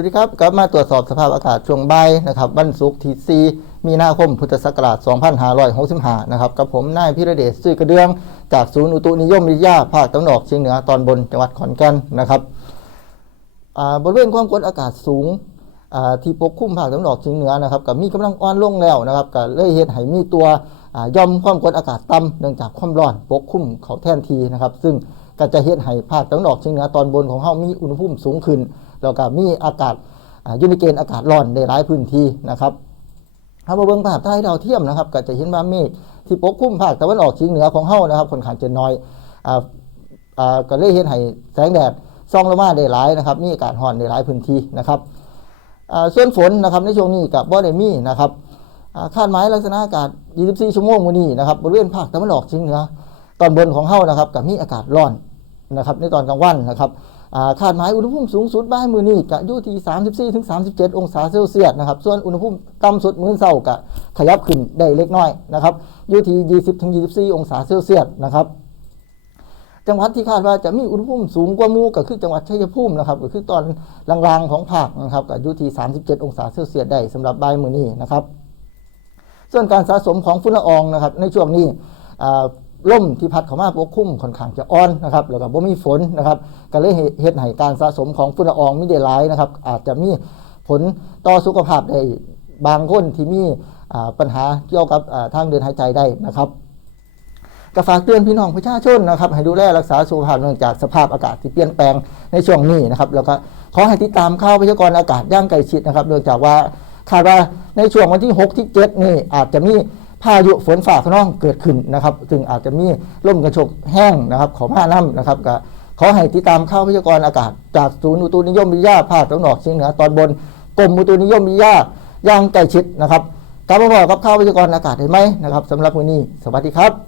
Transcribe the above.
วัสดีครับกลับมาตรวจสอบสภาพอากาศช่วงบ่ายนะครับวันศุกร์ที่4มีนาคมพุทธศักราช 2565 นะครับกับผมนายพิระเดชซื่อกระเดือง จากศูนย์อุตุนิยมวิทยาภาคตะวันออกเฉียงเหนือตอนบนจังหวัดขอนแก่นนะครับอ่าบริเวณความกดอากาศสูงอ่าที่ปกคลุมภาคตะวันออกเฉียงเหนือนะครับกับมีกำลังอ่อนลงแล้วนะครับก็เลยเหตุให้มีตัวย่อมความกดอากาศต่ำเนื่องจากความร้อนปกคลุมเขาแทนทีนะครับ ซึ่งก็จะเหตุให้ภาคตะวันออกเฉียงเหนือตอนบนของเฮามีอุณหภูมิสูงขึ้น แล้วก็มีอากาศอยู่ในเกณฑ์อากาศร้อนในหลายพื้นที่นะครับถ้ามาเบิ่งภาพถ่ายดาวเทียมนะครับ ก็จะเห็นว่าเมฆที่ปกคลุมภาคตะวันออกเฉียงเหนือของเฮานะครับค่อนข้างจะน้อยก็เลยเห็นให้แสงแดดส่องลงมาได้หลายนะครับ มีอากาศร้อนในหลายพื้นที่นะครับส่วนฝนนะครับในช่วงนี้กับบ่ได้มีนะครับคาดหมายลักษณะอากาศ 24 ชั่วโมงมื้อนี้นะครับบริเวณภาคตะวันออกเฉียงเหนือตอนบนของเฮานะครับกับมีอากาศร้อนนะครับในตอนกลางวันนะครับ คาดหมายอุณหภูมิสูงสุดบ่ายมือนี้กะอยู่ที่ 34ถึง37 องศาเซลเซียสนะครับ ส่วนอุณหภูมิต่ำสุดมื้อเช้ากะขยับขึ้นได้เล็กน้อยนะครับอยู่ที่ 20ถึง24 องศาเซลเซียสนะครับจังหวัดที่คาดว่าจะมีอุณหภูมิสูงกว่ามูก็คือจังหวัดชัยภูมินะครับก็คือตอนลางๆของภาคนะครับก็อยู่ที่37 องศาเซลเซียสได้สำหรับบ่ายมื้อนี้นะครับ ส่วนการสะสมของฝุ่นละอองนะครับในช่วงนี้ ล่มที่พัดเข้ามาปกคลุมค่อนข้างจะอ่อนนะครับแล้วก็บ่มีฝนนะครับก็เลยเฮ็ดให้การสะสมของฝุ่นละอองมีได้หลายนะครับ อาจจะมีผลต่อสุขภาพได้บางคนที่มีปัญหาเกี่ยวกับทางเดินหายใจได้นะครับก็ฝากเตือนพี่น้องประชาชนนะครับให้ดูแลรักษาสุขภาพเนื่องจากสภาพอากาศที่เปลี่ยนแปลงในช่วงนี้นะครับแล้วก็ขอให้ติดตามข่าวพยากรณ์อากาศย่างใกล้ชิดนะครับเนื่องจากว่าคาดว่าในช่วงวันที่ 6 ที่ 7 นี่อาจจะมี พายุฝนฝ่าขนองเกิดขึ้นนะครับถึงอาจจะมีลมกระโชกแห้งนะครับของผ้าน้ำนะครับก็ขอให้ติดตามข่าวพยากรณ์อากาศ จากศูนย์อุตุนิยมวิทยาภาคตะวันออกเฉียงเหนือตอนบนกรมอุตุนิยมวิทยาอย่างใกล้ชิดนะครับกลับมาบอกกับข่าวพยากรณ์อากาศได้ไหมนะครับสำหรับวันนี้ สวัสดีครับ